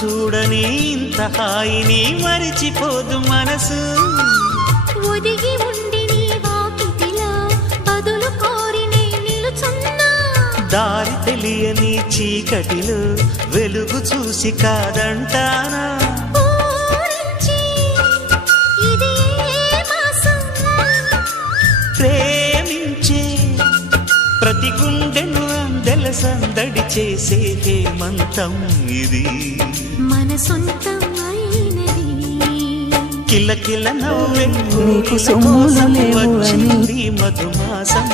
చూడని ఇంత హాయిని మరిచిపోదు మనసు. ఒదిగి ఉండి నీ వాకిటిలో బదులు కోరి నే నిలుచున్నా. దారి తెలియని చీకటిలో వెలుగు చూసి కాదంటానా. ప్రేమించే ప్రతి గుండెను అందెల సందడి చేసే హేమంతం ఇది. మన సొంతం అయినది. కిల కిల నవ్వే నీకు సొమ్ములు లేవు అని వచ్చింది మధుమాసం.